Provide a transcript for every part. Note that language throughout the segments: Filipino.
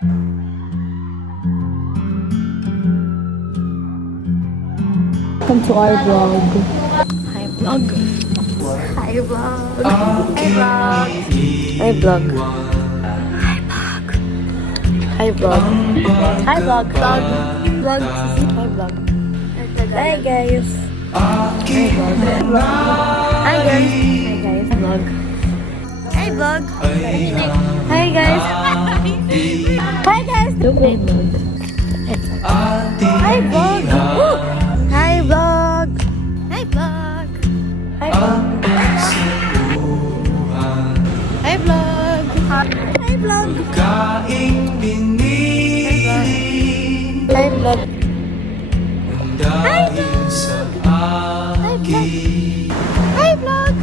Welcome to our vlog. Hi vlog. Hi vlog. Hi vlog. Hi vlog. Hi vlog. Hi vlog. Vlog. Vlog. Hi vlog. Hi guys. Hi vlog. Hi guys. Hi guys. Vlog. Hi vlog. Hi guys. Hi guys. Hi vlog. Hi vlog. Hi vlog. Hi vlog. Hi vlog. Hi vlog. Hi vlog. Kaing pinili Hi vlog. dahil sa akin. Hi vlog.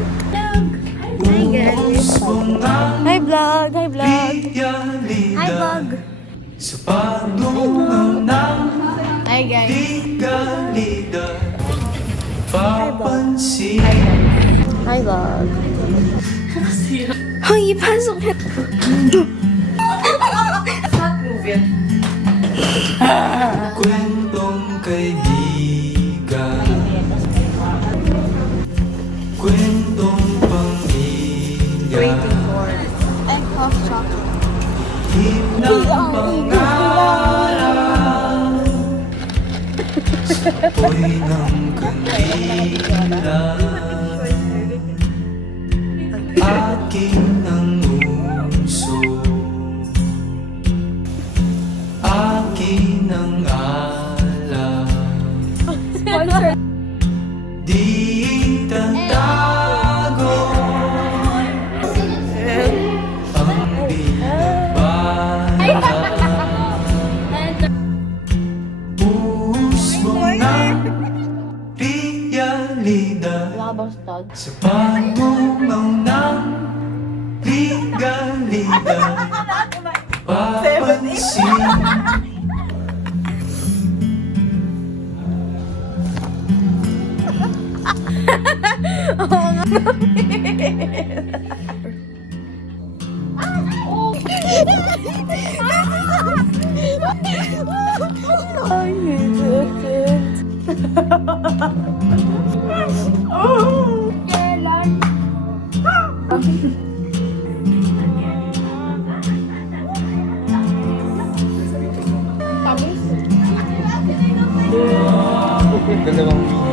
Hi guys. Hi vlog. Hi vlog. Hi vlog. Sa pagdunong ng Hi guys. ligalida papansin. Hi vlog. Hoy, ipasok mo. Kwentong kaibigan, kwentong pamilya, Ay, hot chocolate. hinang pangalan, sa apoy ng kandila, akin ang uso, akin ang alam. Di tatago ang binabasa. Buhos mo ng realidad Wala ka bang stag? sa panunaw ng legalidad papansin. I need it. Dalawang